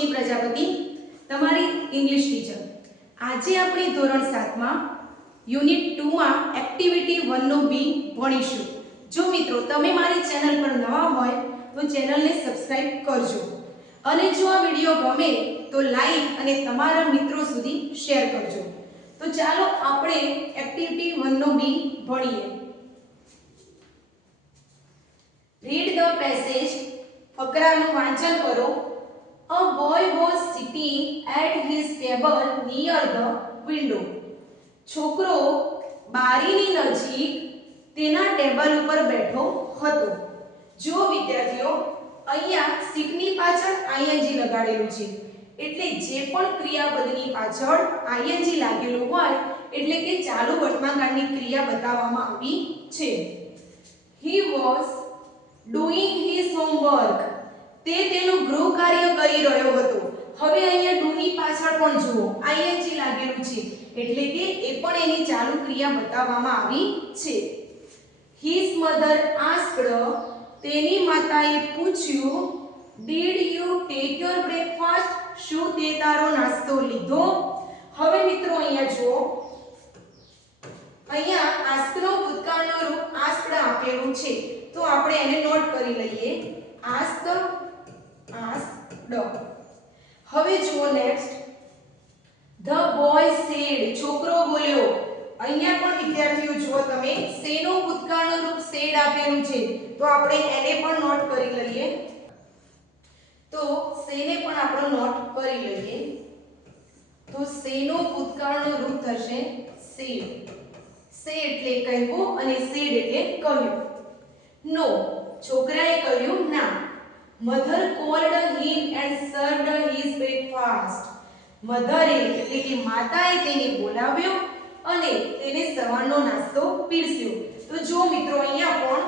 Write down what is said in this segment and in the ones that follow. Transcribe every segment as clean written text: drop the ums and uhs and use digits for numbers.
રોશની પ્રજાપતિ, તમારી English teacher. આજે આપણે ધોરણ 7 માં યુનિટ 2 માં એક્ટિવિટી 1 નો બી ભણીશું। જો મિત્રો તમે મારી ચેનલ પર નવા હોય તો ચેનલને સબસ્ક્રાઇબ કરજો અને જો આ વિડિયો ગમે તો લાઈક અને તમારા મિત્રો સુધી શેર કરજો। તો ચાલો આપણે એક્ટિવિટી 1 નો બી ભણીએ। રીડ ધ પેસેજ, ફકરાનું વાંચન કરો। A boy was sitting at his table near the window. છોકરો બારીની નજીક તેના ટેબલ ઉપર બેઠો હતો। જો વિદ્યાર્થીઓ અહીંયા સીટની પાછળ ing લગાડેલું છે, એટલે જે પણ ક્રિયાપદની પાછળ ing લાગેલું હોય એટલે કે ચાલુ વર્તમાનકાળની ક્રિયા બતાવવામાં આવી છે। He was doing his homework. તે તેનું ગૃહ કાર્ય કરી રહ્યો હતો। હવે અહીંયા do ની પાછળ પણ જુઓ ing લાગેલું છે એટલે કે એ પણ એની ચાલુ ક્રિયા બતાવવામાં આવી છે। His mother asked, તેની માતાએ પૂછ્યું, did you take your breakfast? શું તે તારો નાસ્તો લીધો? હવે મિત્રો અહીંયા જુઓ, અહીંયા ask નો ભૂતકાળનો રૂપ asked આપેલું છે તો આપણે એને નોટ કરી લઈએ। asked। હવે જુઓ નેક્સ્ટ, the boy said, છોકરો બોલ્યો। અહીંયા પણ વિદ્યાર્થીઓ જુઓ તમે સેનો ભૂતકાળનું રૂપ said આપેલું છે તો આપણે એને પણ નોટ કરી લઈએ। તો સેને પણ આપણે નોટ કરી લઈએ તો સેનો ભૂતકાળનું રૂપ થશે said। say એટલે કહેવું અને said એટલે કહ્યું। નો, છોકરાએ કહ્યું ના। Mother called him and served his breakfast. મધરે એટલે કે માતાએ તેને બોલાવ્યો અને તેને સવારનો નાસ્તો પીરસ્યો। તો જો મિત્રો અહીંયા પણ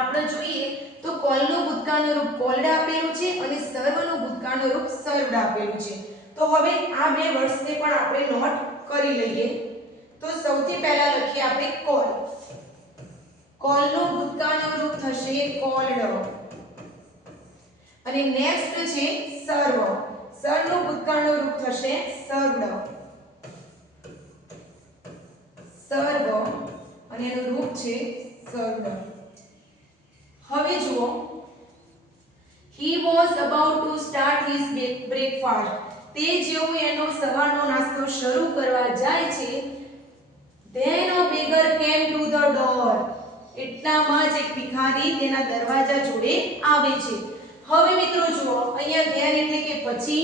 આપણે જોઈએ તો કોલનું ભૂતકાળનું રૂપ કોલ્ડ આપેલું છે અને સર્વનું ભૂતકાળનું રૂપ સર્વડ આપેલું છે। તો હવે આ બે વર્ડ્સને પણ આપણે નોટ કરી લઈએ। તો સૌથી પહેલા લખીએ આપણે કોલ। કોલનું ભૂતકાળનું રૂપ થશે કોલ્ડ અને નેક્સ્ટ છે સર્વ। સર્વનું ભૂતકાળનું રૂપ થશે સર્વડ। સર્વ અને એનું રૂપ છે સર્વડ। હવે જુઓ, he was about to start his breakfast. તે જેવું એનો સવારનો નાસ્તો શરૂ કરવા જાય છે, then a beggar came to the door. એટલામાં જ એક ભિખારી તેના દરવાજા જોડે આવે છે। હવે મિત્રો જુઓ અહીંયા ધ્યાન એટલે કે પછી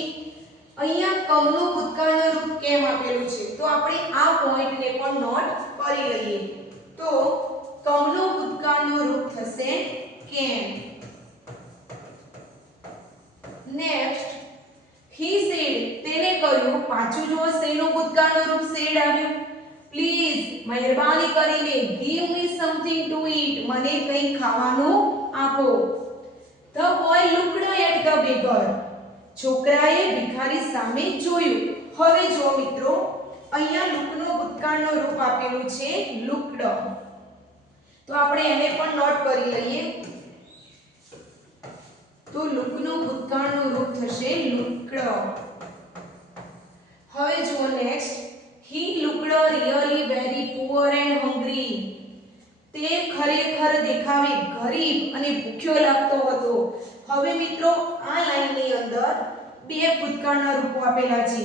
અહીંયા કમનું ભૂતકાળનું રૂપ કેમ આપેલું છે તો આપણે આ પોઈન્ટને પણ નોટ કરી લઈએ। તો કમનું ભૂતકાળનું રૂપ થશે કેમ। નેક્સ્ટ he said, તેને કહ્યું। પાછું જુઓ સેનું ભૂતકાળનું રૂપ said આવ્યું। પ્લીઝ, મહેરબાની કરીને give me something to eat, મને કંઈ ખાવાનું આપો। The boy looked at the beggar. છોકરાએ ભિખારી સામે જોયું। હવે જો મિત્રો અહીંયા lookનો ભૂતકાળનો રૂપ આપેલું છે looked, તો આપણે એને પણ નોટ કરી લઈએ। તો lookનું ભૂતકાળનું રૂપ થશે looked। હવે જો next, he looked really very poor and hungry. તે ખરેખર દેખાવે ગરીબ અને ભૂખ્યો લાગતો હતો। હવે મિત્રો આ લાઈનની અંદર બે ભૂતકાળના રૂપો આપેલા છે,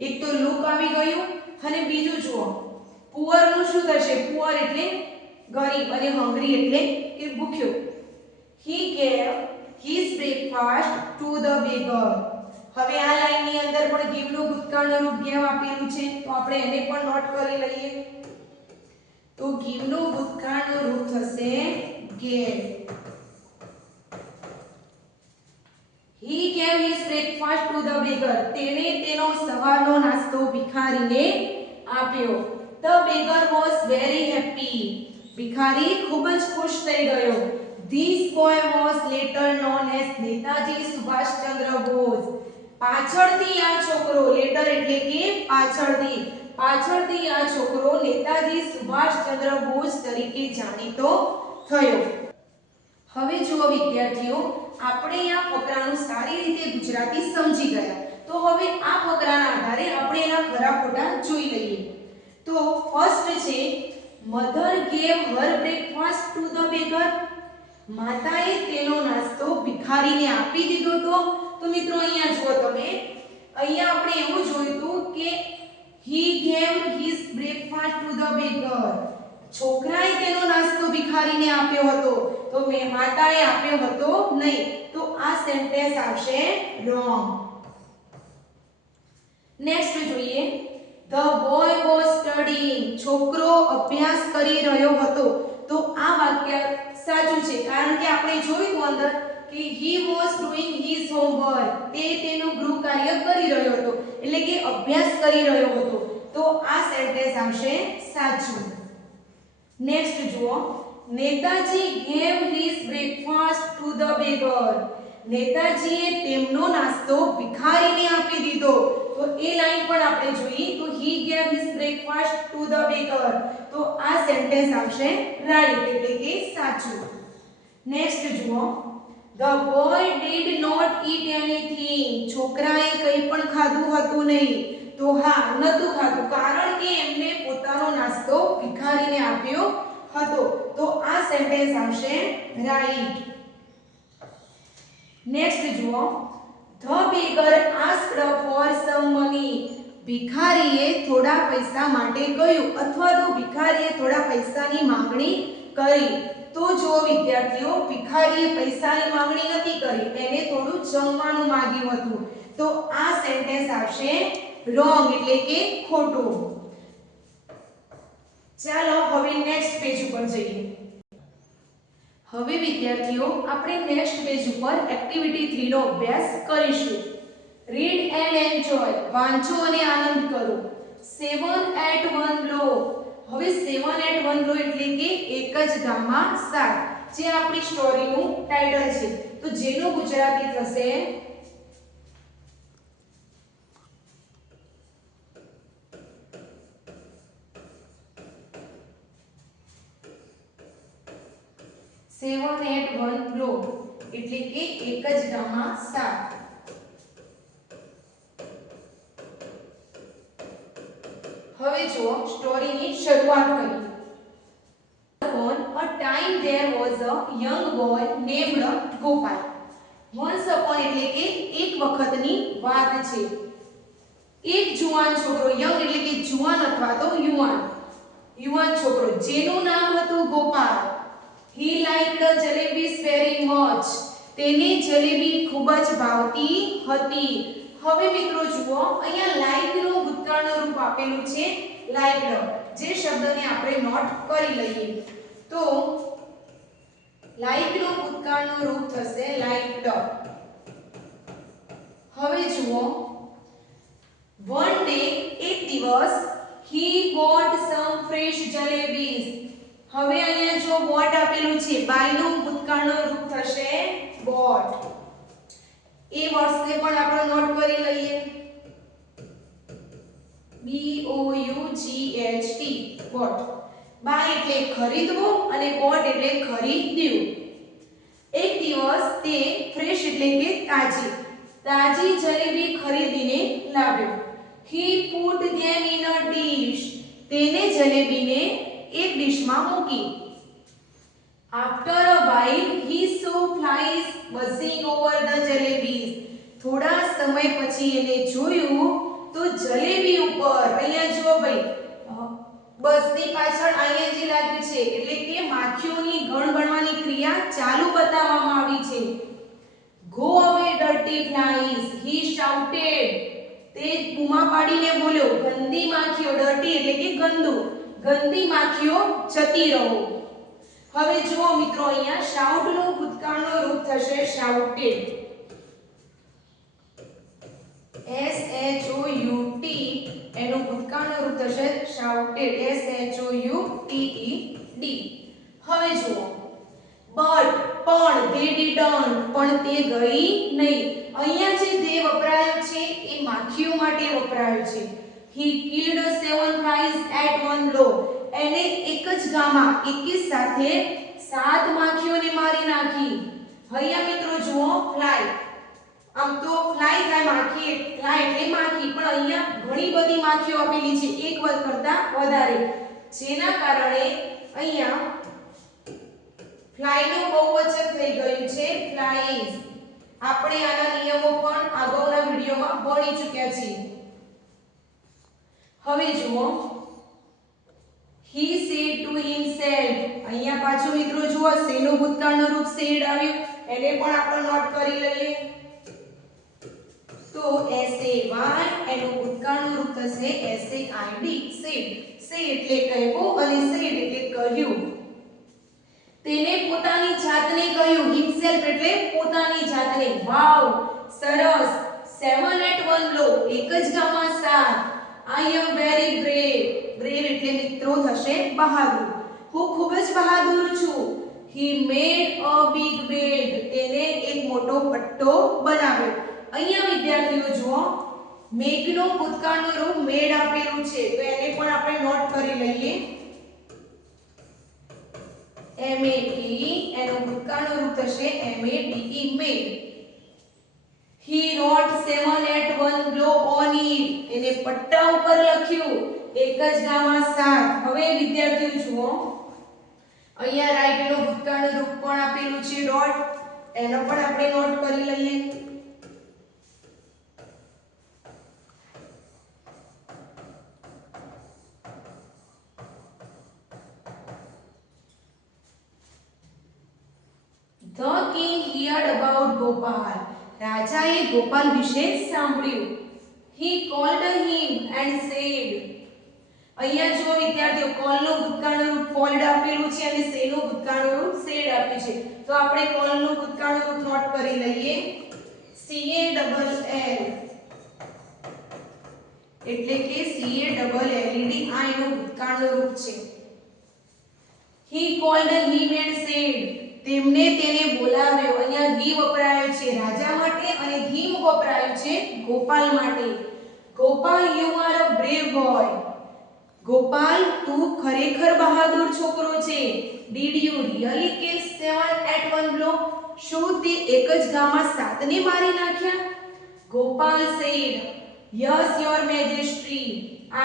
એક તો લુક આવી ગયું અને બીજું જુઓ પુઅર નું શું થશે? પુઅર એટલે ગરીબ અને હંગ્રી એટલે કે ભૂખ્યો। he gave his breakfast to the beggar. હવે આ લાઈનની અંદર પણ give નું ભૂતકાળનું રૂપ ગેવ આપેલું છે તો આપણે એને પણ નોટ કરી લઈએ। તો give નું ભૂતકાળનું રૂપ થશે gave। he gave his breakfast to the beggar. તેણે તેનો સવારનો નાસ્તો ભિખારીને આપ્યો। the beggar was very happy. ભિખારી ખૂબ જ ખુશ થઈ ગયો। this boy was later known as Netaji Subhashchandra Bose. પાછળથી આ છોકરો, લેટર એટલે કે પાછળથી આ છોકરો નેતાજી સુભાષચંદ્ર બોઝ તરીકે જાણીતો થયો। હવે જુઓ વિદ્યાર્થીઓ, આપણે આ ફકરાનું સારી રીતે ગુજરાતી સમજી ગયા. તો હવે આ ફકરાના આધારે આપણે એના ખરા ખોટા જોઈ લઈએ. તો ફર્સ્ટ છે mother gave Har breakfast to the beggar. માતાએ તેનો નાસ્તો ભિખારીને આપી દીધો. તો મિત્રો અહીંયા જુઓ તમે, અહીંયા આપણે એવું જોયું હતું કે he gave his breakfast to the beggar. છોકરાએ તેનો નાસ્તો ભિખારીને આપ્યો હતો, તો માતાએ આપ્યો હતો નહીં. તો આ સેન્ટેન્સ આવશે wrong. નેક્સ્ટ જોઈએ, the boy was studying. છોકરો અભ્યાસ કરી રહ્યો હતો. તો આ વાક્ય સાચું છે, કારણ કે આપણે જોયું અંદર કે he was doing his homework. તે તેનું ગૃહ કાર્ય કરી રહ્યો હતો, એટલે કે અભ્યાસ કરી રહ્યો હતો. તો આ સેન્ટેન્સ આવશે સાચું. નેક્સ્ટ જુઓ, Netaji gave his breakfast to the beggar. નેતાજીએ તેમનો નાસ્તો ભિખારીને આપી દીધો. તો એ લાઈન પણ આપણે જોઈ, તો he gave his breakfast to the beggar. તો આ સેન્ટેન્સ આવશે રાઈટ, એટલે કે સાચું. નેક્સ્ટ જુઓ, the boy did not eat anything. છોકરાએ કંઈ પણ ખાધું હતું નહીં. તો હા, નતું ખાધું, કારણ કે એમને પોતાનો નાસ્તો ભિખારીને આપ્યો હતો. તો આ સેન્ટેન્સ આવશે રાઈટ. નેક્સ્ટ જુઓ, the beggar asked for some money. ભિખારીએ થોડા પૈસા માટે કહ્યું, અથવા તો ભિખારીએ થોડા પૈસાની માંગણી કરી. તો જો વિદ્યાર્થીઓ, ભિખારીએ પૈસાની માંગણી નથી કરી, એને થોડું જમવાનું માંગ્યું હતું. તો આ સેન્ટેન્સ આવશે wrong, એટલે કે ખોટું. ચાલો હવે નેક્સ્ટ પેજ ઉપર જઈએ. હવે વિદ્યાર્થીઓ, આપણે નેક્સ્ટ પેજ ઉપર એક્ટિવિટી 3 નો અભ્યાસ કરીશું. Read and enjoy. વાંચો અને આનંદ કરો. 7 at 1 blow. હવે 7 at 1 blow એટલે કે એક જ ગામમાં 7, જે આપણી સ્ટોરીનું ટાઇટલ છે. તો જેનું ગુજરાતી થશે સેવન એટ વન બ્લો, એટલે કે એક જ ગામમાં 7. હવે જો સ્ટોરીની શરૂઆત કરીએ. On a time there was a young boy named Gopal. Once upon એટલે કે એક વખતની વાત છે. એક જુવાન છોકરો, યંગ એટલે કે જુવાન અથવા તો યુવાન છોકરો, જેનું નામ હતું Gopal. He liked the jalebis very much. તેને જલેબી ખૂબ જ ભાવતી હતી. હવે મિત્રો જુઓ, અહીંયા લાઈક નું ભૂતકાળનું રૂપ આપેલું છે લાઈક્ડ, જે શબ્દને આપણે નોટ કરી લઈએ. તો લાઈક નું ભૂતકાળનું રૂપ થશે લાઈક્ડ. હવે જુઓ, one day, એક દિવસ, he bought some fresh jalebis. હવે અહીંયા જો bought આપેલું છે, બાય નું ભૂતકાળનું રૂપ થશે bought. એ વર્ડ્સને પણ આપણે નોટ કરી લઈએ. B O U G H T bought. Buy એટલે ખરીદવું અને bought એટલે ખરીદ્યું. એક દિવસ તે ફ્રેશ એટલે કે તાજી જલેબી ખરીદીને લાવ્યો. He put them in a dish. તેને જલેબીને એક ડિશમાં મૂકી. After a while he saw flies buzzing over the jalebis. થોડા સમય પછી એને જોયું તો જલેબી ઉપર, અહીંયા જો ભાઈ બસની પાછળ ing લાગ્યું છે, એટલે કે માખીઓની ગણ ગણવાની ક્રિયા ચાલુ બતાવવામાં આવી છે. Go away dirty flies, he shouted. તે બૂમા પાડીને બોલ્યો, ગંદી માખીઓ, dirty એટલે કે ગંદી માખીઓ જતી રહો. હવે જુઓ મિત્રો, અહીંયા શાઉટ નું ભૂતકાળનું રૂપ થશે shouted. S H O U T એનું ભૂતકાળનું રૂપ થશે shouted. S H O U T E D. હવે જુઓ, but પણ they didn't, પણ તે ગઈ નહીં. અહીંયા જે they વપરાયો છે એ માખીઓ માટે વપરાયો છે. He killed 7 flies at one blow. એને એક જ ગામમાં એકી સાથે 7 માખીઓને મારી નાખી. અહીંયા મિત્રો જુઓ, ફ્લાય આમ તો ફ્લાય થાય માખી, ફ્લાય એટલે માખી, પણ અહીંયા ઘણી બધી માખીઓ આપેલી છે એક કરતા વધારે, જેના કારણે અહીંયા ફ્લાય નું બહુવચન થઈ ગયું છે ફ્લાઈઝ. આપણે આના નિયમો પણ આગળના વિડિયોમાં ભણી ચૂક્યા છીએ. હવે જુઓ he said to himself. અહીંયા પાછું મિત્રો જુઓ શેનું ભૂતકાળનું રૂપ said આવ્યું, એને પણ આપણે નોટ કરી લઈએ. તો say એનું ભૂતકાળનું રૂપ થશે said, said. say એટલે કહેવું અને said એટલે કહ્યું. તેને પોતાની જાતને કહ્યું, himself એટલે પોતાની જાતને. વાવ, સરસ. 7 at 1 લો, એક જ ગામમાં 7. I am very brave. brave એટલે મિત્રો થશે બહાદુર. હું ખૂબ જ બહાદુર છું. he made a big bed. તેને એક મોટો પટ્ટો બનાવ્યો. અહીંયા વિદ્યાર્થીઓ જુઓ make નો ભૂતકાળનું રૂપ made આપેલું છે, તો એને પણ આપણે નોટ કરી લઈએ. MADE એનું ભૂતકાળનું રૂપ થશે MADE, made. He wrote 7 at 1 block on it. એને પટ્ટા ઉપર લખ્યું, એક જ ગામમાં 7. હવે વિદ્યાર્થીઓ જુઓ અહીંયા રાઈટ એનું ભૂતકાળનું રૂપ પણ આપેલું છે ડોટ, એનો પણ આપણે નોટ કરી લઈએ. The king heard about Gopal. રાજાએ ગોપાલ વિશે સાંભળ્યું. He called him and said. અહીંયા જો વિદ્યાર્થીઓ call નું ભૂતકાળનું રૂપ called આપેલું છે અને say નું ભૂતકાળનું રૂપ said આપ્યું છે, તો આપણે call નું ભૂતકાળનું રૂપ નોટ કરી લઈએ. CALL એટલે કે CALLED આ એનું ભૂતકાળનું રૂપ છે. He called him and said. તેમને તેને બોલાવ્યો. અહીંયા he વપરાયો છે રાજા માટે અને him વપરાયો છે ગોપાલ માટે. Gopal, you are a brave boy. Gopal, તું ખરેખર બહાદુર છોકરો છે. Did you really kill 7 at 1 blow? શું તે એક જ ગામમાં 7 ને મારી નાખ્યા? Gopal said, yes your majesty,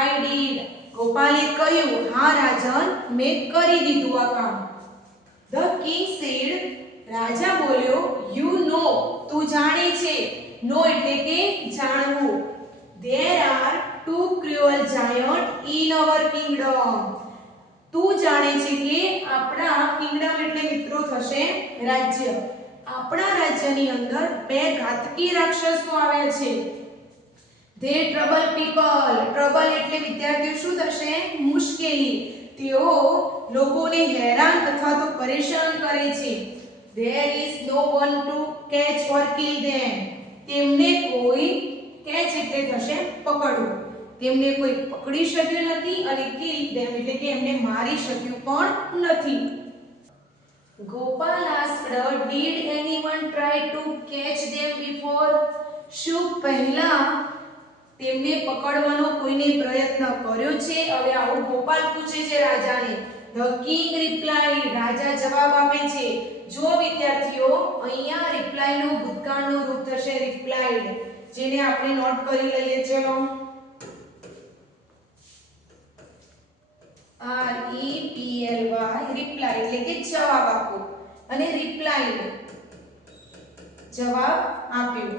I did. ગોપાલે કહ્યું, હા રાજન, મેં કરી દીધું આ કામ. The king said. રાજા બોલ્યો, you know. તું જાણે છે. know એટલે કે જાણવું. There are 2 cruel giants in our kingdom. તું જાણે છે કે આપણા કિંગડમ એટલે મિત્રો થશે રાજ્ય. આપણા રાજ્યની અંદર 2 ઘાતકી રાક્ષસો આવ્યા છે. They trouble people. trouble એટલે વિદ્યાર્થીઓ શું થશે? મુશ્કેલી. તેઓ લોકોને હેરાન અથવા તો પરેશાન કરે છે. There is no one to catch or kill them. તેમને કોઈ catch એટલે થશે પકડવું. તેમને કોઈ પકડી શક્યું નથી અને kill them એટલે કે એમને મારી શક્યું પણ નથી. Gopal asked, did anyone try to catch them before? શું પહેલા તેમને પકડવાનો કોઈને પ્રયત્ન કર્યો છે? હવે આવું ગોપાલ પૂછે છે રાજાને. The king replied. રાજા જવાબ આપે છે. જો વિદ્યાર્થીઓ અહીંયા reply નું ભૂતકાળનું રૂપ થશે replied, જેને આપણે નોટ કરી લઈએ. ચલો REPLY reply એટલે કે જવાબ આપો અને replied જવાબ આપ્યો.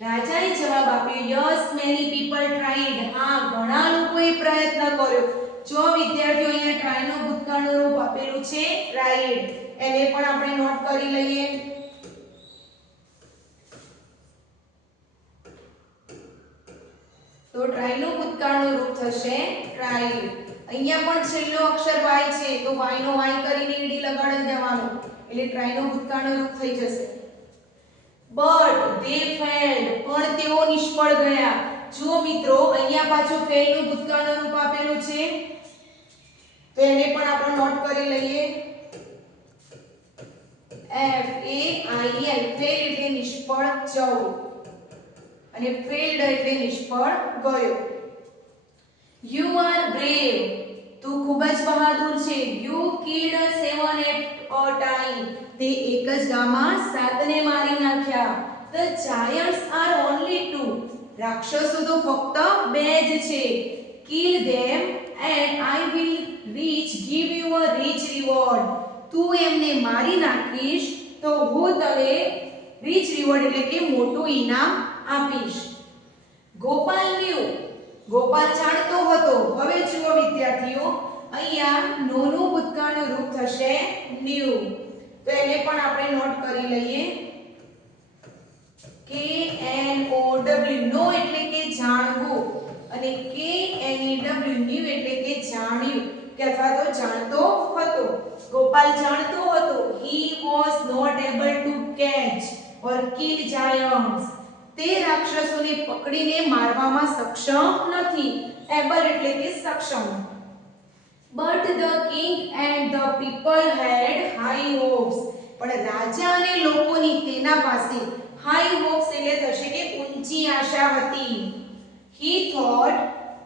રાજાએ જવાબ આપ્યો, yes many people tried. હા, ઘણા લોકોએ પ્રયત્ન કર્યો. જો વિદ્યાર્થીઓ અહીંયા try નું ભૂતકાળનું રૂપ આપેલું છે tried, એને પણ આપણે નોટ કરી લઈએ. તો try નું ભૂતકાળનું રૂપ થશે tried. અહીંયા પણ છેલ્લો અક્ષર y છે, તો y નો y કરીને ed લગાડી દેવાનો, એટલે try નું ભૂતકાળનું રૂપ થઈ જશે. But they failed. પણ તેઓ નિષ્ફળ ગયા. જો મિત્રો અહીંયા પાછું fail નું ભૂતકાળનું રૂપ આપેલું છે, તો એને પણ આપણે નોટ કરી લઈએ. FAIL fail એટલે નિષ્ફળ જવું અને failed એટલે નિષ્ફળ ગયો. You are brave. તું ખૂબ જ બહાદુર છે. You killed 7 at a time. તે એક જ ગામમાં 7 ને મારી નાખ્યા. The giants are only 2. રાક્ષસો તો ફક્ત 2 જ છે. Kill them and I will give you a rich reward. તું એમને મારી નાખીશ તો હું તને રીચ રિવોર્ડ એટલે કે મોટું ઇનામ આપીશ. ગોપાલ ન્યુ, ગોપાલ જાણતો હતો. હવે જુઓ વિદ્યાર્થીઓ, અહીંયા નોનું ભૂતકાળનું રૂપ થશે ન્યુ. તો એને પણ આપણે નોટ કરી લઈએ. K N O W, નો એટલે કે જાણવું, અને K N E W, new એટલે કે જાણ્યું કે અથવા તો જાણતો હતો. ગોપાલ જાણતો હતો. He was not able to catch or kill giants. તે રાક્ષસોને પકડીને મારવામાં સક્ષમ નથી. એબલ એટલે કે સક્ષમ. But the king and the people had high hopes. પણ રાજા અને લોકોની તેના પાસે high hopes એટલે થશે કે ઊંચી આશા હતી. He thought,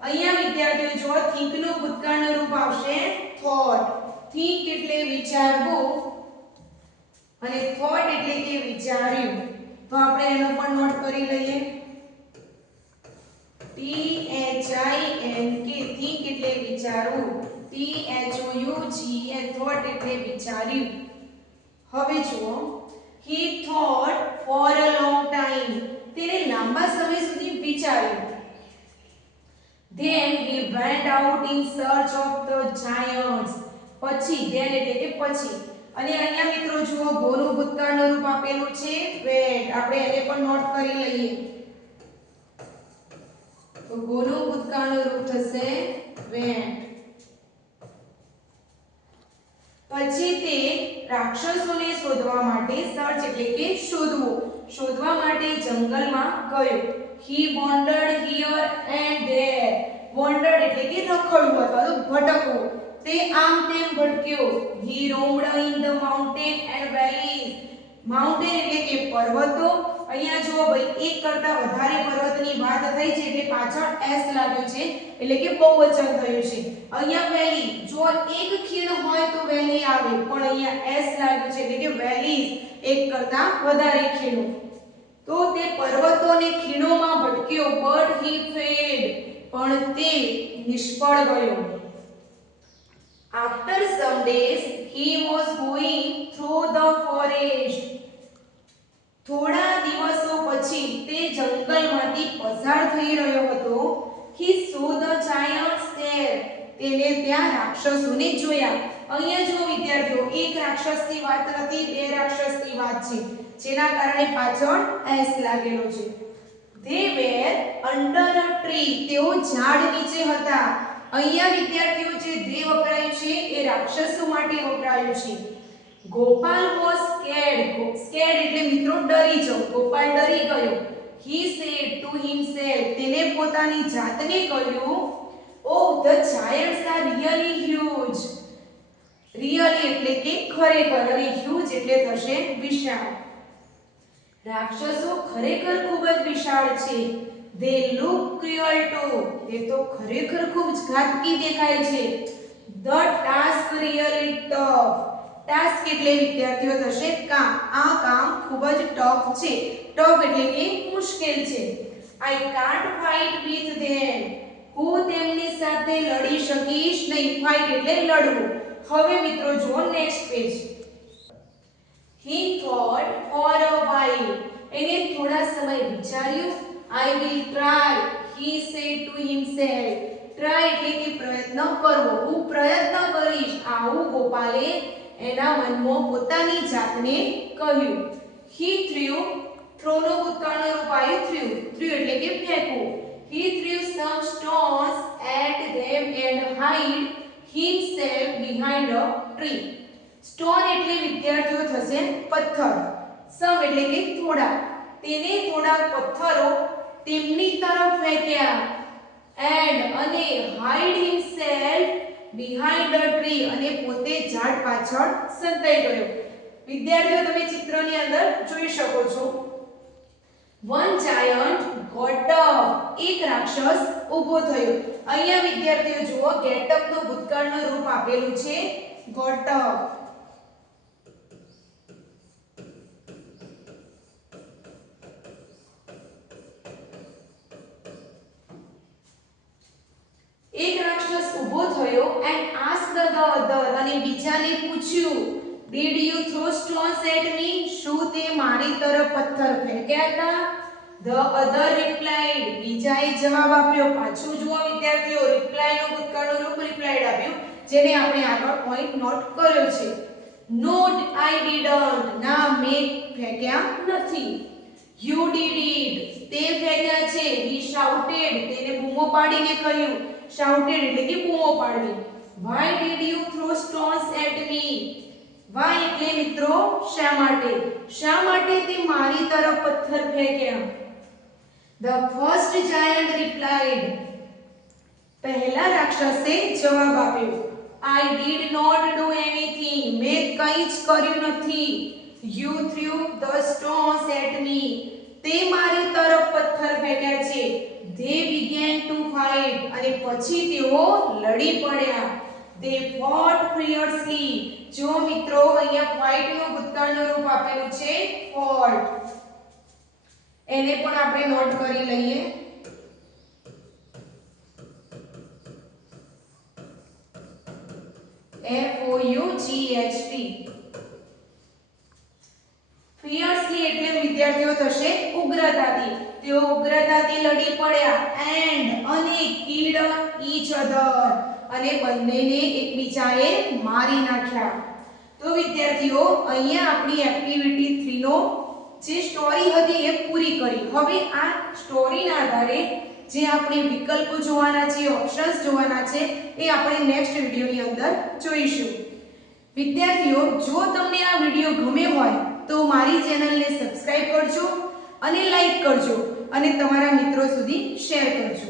અહીંયા વિદ્યાર્થીઓ જો think નું ભૂતકાળનું રૂપ આવશે thought. think એટલે વિચારવું અને thought એટલે કે વિચાર્યું. તો આપણે એનો પણ નોટ કરી લઈએ. T H I N K, think એટલે વિચારવું. T H O U G A, thought એટલે વિચાર્યું. હવે જુઓ, he thought for a long time. તેને લાંબા સમય સુધી વિચાર્યું. Then he went out in search of the giants. પછી then એટલે કે પછી. અને અહીંયા મિત્રો જુઓ, ગોનું ભૂતકાળનું રૂપ આપેલું છે went. આપણે એને પણ નોટ કરી લઈએ. તો ગોનું ભૂતકાળનું રૂપ થશે went. પછી તે રાક્ષસોને શોધવા માટે સર્ચ એટલે કે શોધવું, શોધવા માટે જંગલમાં ગયો. He wandered here and there. wandered એટલે કે રખડવું અથવા તો ભટકવું. તે આમ તેમ ભટક્યો. He roamed in the mountain and valleys. mountain એટલે કે પર્વતો. અહીંયા જો ભાઈ એક કરતા વધારે પર્વતની વાત થઈ છે એટલે પાછળ s લાગ્યો છે એટલે કે બહુવચન થયું છે. અહીંયા વેલી, જો એક ખીણ હોય તો વેલી આવે, પણ અહીંયા s લાગ્યું છે એટલે કે વેલીઝ, એક કરતા વધારે ખીણો. તો તે પર્વતો અને ખીણોમાં ભટક્યો. but he failed, પણ તે નિષ્ફળ ગયો. After some days he was going through the forest. થોડા દિવસો પછી તે જંગલમાંથી પસાર થઈ રહ્યો હતો. He saw the giants there. તેને ત્યાં રાક્ષસોને જોયા. અહીંયા જો વિદ્યાર્થીઓ, એક રાક્ષસની વાત નથી, બે રાક્ષસની વાત છે, જેના કારણે પાછળ s લાગેલો છે. They were under a tree. તેઓ ઝાડ નીચે હતા. અહીંયા વિદ્યાર્થીઓ જે they વપરાયું છે એ રાક્ષસો માટે વપરાયું છે. Gopal was scared. scared એટલે મિત્રો ડરી જવું. ગોપાલ ડરી ગયો. He said to himself. તેને પોતાની જાતને કહ્યું, oh, the giants are really huge. really એટલે કે ખરેખર, અને huge એટલે થશે વિશાળ. રાક્ષસો ખરેખર ખૂબ જ વિશાળ છે. they look cruel too. તે તો ખરેખર ખૂબ જ ઘાતકી દેખાય છે. the task really tough. Task એટલે વિદ્યાર્થીઓ થશે કામ. આ કામ ખૂબ જ ટફ છે. ટફ એટલે કે મુશ્કેલ છે. I can't fight with them. હું તેમની સાથે લડી શકીશ નહીં. ફાઇટ એટલે લડવું. હવે મિત્રો જુઓ next page. He thought for a while. એને થોડા સમય વિચાર્યું. I will try, he said to himself. try એટલે કે પ્રયત્ન કરવો. હું પ્રયત્ન કરીશ. આવું ગોપાલે એના મનમાં પોતાની જાતને કહ્યું. He threw, throw નો ભૂતકાળનું રૂપ આવ્યું threw. threw એટલે કે ફેંકવું. He threw some stones at them and hid himself behind a tree. stone એટલે વિદ્યાર્થીઓ થશે પથ્થર. some એટલે કે થોડા. તેને થોડા પથ્થરો તેમની તરફ ફેંક્યા. and અને hide himself behind a tree, અને પોતે ઝાડ પાછળ સંતાઈ ગયો. વિદ્યાર્થીઓ તમે ચિત્રની અંદર જોઈ શકો છો. one giant got up. એક રાક્ષસ ઊભો થયો. અહીંયા વિદ્યાર્થીઓ જુઓ, get up નું ભૂતકાળનું રૂપ આપેલું છે got up. એક રાક્ષસ ઊભો થયો એન્ડ આસ્ક્ડ ધ અધર, અને બીજાને પૂછ્યું, did you throw stones at me, શું તે મારી તરફ પથ્થર ફેંક્યા હતા? ધ અધર રિપ્લાઇડ, બીજાએ જવાબ આપ્યો. પાછું જુઓ વિદ્યાર્થીઓ, રિપ્લાયનું ભૂતકાળનું રૂપ રિપ્લાઇડ આપ્યું, જેને આપણે આગળ પોઈન્ટ નોટ કર્યો છે. નો આઈ ડીડન્ટ, ના મેં ફેંક્યા નથી. યુ ડીડ ઇટ, તે ફેંક્યા છે. હી શાઉટેડ, તેને બૂમો પાડીને કહ્યું. શાઉટેડ એટલે કે બૂમો પાડવી. Why did you throw stones at me, why એટલે મિત્રો શા માટે, શા માટે તે મારી તરફ પથ્થર ફેંક્યા? The first giant replied, પહેલા રાક્ષસે જવાબ આપ્યો. I did not do anything, મેં કંઈ જ કર્યું નથી. You threw the stones at me, તે મારી તરફ પથ્થર ફેંક્યા છે. They began to fight, અને પછી તેઓ લડી પડ્યા. They fought fiercely, જો મિત્રો અહીંયા fight નું ભૂતકાળનું રૂપ આપેલું છે fought, એને પણ આપણે નોટ કરી લઈએ. FOUGHT. ફિયર્સલી એટલે વિદ્યાર્થીઓ થશે ઉગ્રતાથી. તેઓ ઉગ્રતાથી લડી પડ્યા. એન્ડ અને કિલ્ડ ઈચ અધર, અને બંનેને એકબીજાએ મારી નાખ્યા. તો વિદ્યાર્થીઓ અહીંયા આપણી એક્ટિવિટી 3 નો જે સ્ટોરી હતી એ પૂરી કરી. હવે આ સ્ટોરીના આધારે જે આપણે વિકલ્પો જોવાના છે, ઓપ્શન્સ જોવાના છે, એ આપણે નેક્સ્ટ વિડિયોની અંદર જોઈશું. વિદ્યાર્થીઓ, જો તમને આ વિડિયો ગમે હોય તો મારી ચેનલને સબસ્ક્રાઇબ કરજો અને લાઈક કરજો અને તમારા મિત્રો સુધી શેર કરજો.